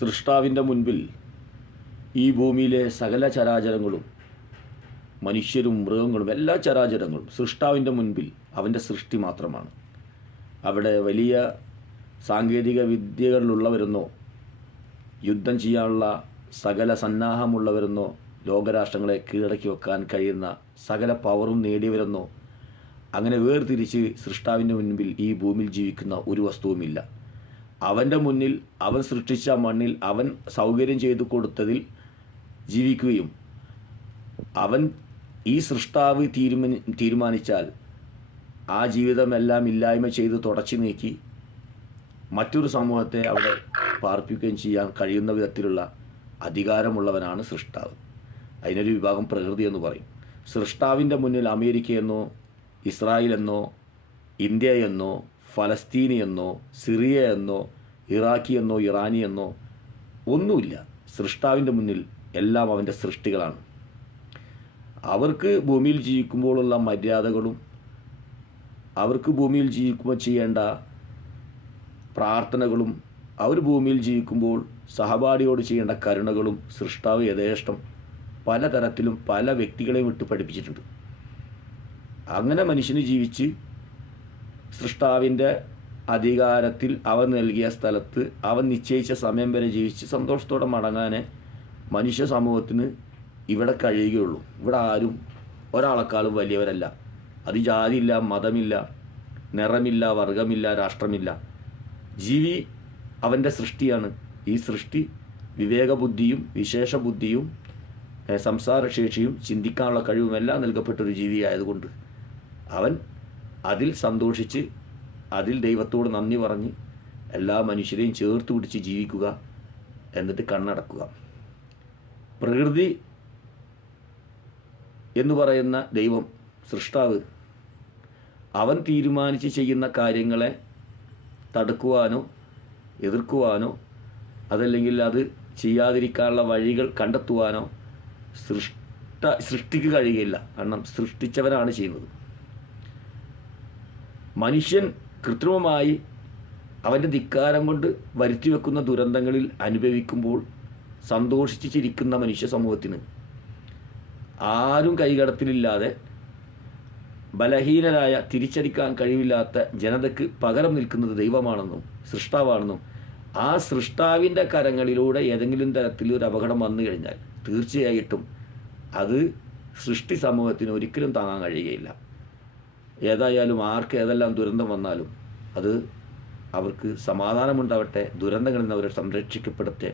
സൃഷ്ടാവിൻ്റെ മുൻപിൽ ഈ ഭൂമിയിലെ സകല ചരാചരങ്ങളും, മനുഷ്യരും മൃഗങ്ങളും, എല്ലാ ചരാചരങ്ങളും സൃഷ്ടാവിൻ്റെ മുൻപിൽ അവൻ്റെ സൃഷ്ടി മാത്രമാണ്. അവിടെ വലിയ സാങ്കേതിക വിദ്യകളിലുള്ളവരെന്നോ യുദ്ധം ചെയ്യാനുള്ള സകല സന്നാഹമുള്ളവരെന്നോ ലോകരാഷ്ട്രങ്ങളെ കീഴടക്കി വെക്കാൻ കഴിയുന്ന സകല പവറും നേടിയവരെന്നോ അങ്ങനെ വേർതിരിച്ച് സൃഷ്ടാവിൻ്റെ മുൻപിൽ ഈ ഭൂമിയിൽ ജീവിക്കുന്ന ഒരു വസ്തുവുമില്ല. അവൻ്റെ മുന്നിൽ അവൻ സൃഷ്ടിച്ച മണ്ണിൽ അവൻ സൗകര്യം ചെയ്തു കൊടുത്തതിൽ ജീവിക്കുകയും അവൻ ഈ സൃഷ്ടാവ് തീരുമാനിച്ചാൽ ആ ജീവിതമെല്ലാം ഇല്ലായ്മ ചെയ്ത് തുടച്ചു നീക്കി മറ്റൊരു സമൂഹത്തെ അവിടെ പാർപ്പിക്കുകയും ചെയ്യാൻ കഴിയുന്ന വിധത്തിലുള്ള അധികാരമുള്ളവനാണ് സൃഷ്ടാവ്. അതിനൊരു വിഭാഗം പ്രകൃതി എന്ന് പറയും. സൃഷ്ടാവിൻ്റെ മുന്നിൽ അമേരിക്കയെന്നോ ഇസ്രായേലെന്നോ ഇന്ത്യ എന്നോ ഫലസ്തീനി എന്നോ സിറിയ എന്നോ ഇറാഖി എന്നോ ഇറാനി എന്നോ ഒന്നുമില്ല. സൃഷ്ടാവിൻ്റെ മുന്നിൽ എല്ലാം അവൻ്റെ സൃഷ്ടികളാണ്. അവർക്ക് ഭൂമിയിൽ ജീവിക്കുമ്പോഴുള്ള മര്യാദകളും അവർക്ക് ഭൂമിയിൽ ജീവിക്കുമ്പോൾ ചെയ്യേണ്ട പ്രാർത്ഥനകളും അവർ ഭൂമിയിൽ ജീവിക്കുമ്പോൾ സഹപാഠിയോട് ചെയ്യേണ്ട കരുണകളും സൃഷ്ടാവ് യഥേഷ്ടം പലതരത്തിലും പല വ്യക്തികളെയും വിട്ട് പഠിപ്പിച്ചിട്ടുണ്ട്. അങ്ങനെ മനുഷ്യന് ജീവിച്ച് സൃഷ്ടാവിൻ്റെ അധികാരത്തിൽ അവൻ നൽകിയ സ്ഥലത്ത് അവൻ നിശ്ചയിച്ച സമയം വരെ ജീവിച്ച് സന്തോഷത്തോടെ മടങ്ങാനേ മനുഷ്യ സമൂഹത്തിന് ഇവിടെ കഴിയുകയുള്ളൂ. ഇവിടെ ആരും ഒരാളെക്കാളും വലിയവരല്ല. അത് ജാതിയില്ല, മതമില്ല, നിറമില്ല, വർഗമില്ല, രാഷ്ട്രമില്ല. ജീവി അവൻ്റെ സൃഷ്ടിയാണ്. ഈ സൃഷ്ടി വിവേകബുദ്ധിയും വിശേഷബുദ്ധിയും സംസാരശേഷിയും ചിന്തിക്കാനുള്ള കഴിവും എല്ലാം നൽകപ്പെട്ടൊരു ജീവിയായതുകൊണ്ട് അവൻ അതിൽ സന്തോഷിച്ച് അതിൽ ദൈവത്തോട് നന്ദി പറഞ്ഞ് എല്ലാ മനുഷ്യരെയും ചേർത്ത് പിടിച്ച് ജീവിക്കുക, എന്നിട്ട് കണ്ണടക്കുക. പ്രകൃതി എന്ന് പറയുന്ന ദൈവം, സൃഷ്ടാവ്, അവൻ തീരുമാനിച്ച് ചെയ്യുന്ന കാര്യങ്ങളെ തടുക്കുവാനോ എതിർക്കുവാനോ അതല്ലെങ്കിൽ അത് ചെയ്യാതിരിക്കാനുള്ള വഴികൾ കണ്ടെത്തുവാനോ സൃഷ്ടിക്ക് കഴിയുകയില്ല. കാരണം സൃഷ്ടിച്ചവനാണ് ചെയ്യുന്നത്. മനുഷ്യൻ കൃത്രിമമായി അവൻ്റെ ധിക്കാരം കൊണ്ട് വരുത്തി വെക്കുന്ന ദുരന്തങ്ങളിൽ അനുഭവിക്കുമ്പോൾ സന്തോഷിച്ച് ചിരിക്കുന്ന മനുഷ്യ സമൂഹത്തിന് ആരും കൈകടത്തിലില്ലാതെ ബലഹീനരായ തിരിച്ചടിക്കാൻ കഴിവില്ലാത്ത ജനതയ്ക്ക് പകരം നിൽക്കുന്നത് ദൈവമാണെന്നും സൃഷ്ടാവാണെന്നും ആ സൃഷ്ടാവിൻ്റെ കരങ്ങളിലൂടെ ഏതെങ്കിലും തരത്തിലൊരു അപകടം വന്നു കഴിഞ്ഞാൽ തീർച്ചയായിട്ടും അത് സൃഷ്ടി സമൂഹത്തിന് ഒരിക്കലും താങ്ങാൻ കഴിയുകയില്ല. ഏതായാലും ആർക്ക് ഏതെല്ലാം ദുരന്തം വന്നാലും അത് അവർക്ക് സമാധാനമുണ്ടാവട്ടെ, ദുരന്തങ്ങളിൽ നിന്ന് അവർ സംരക്ഷിക്കപ്പെടട്ടെ.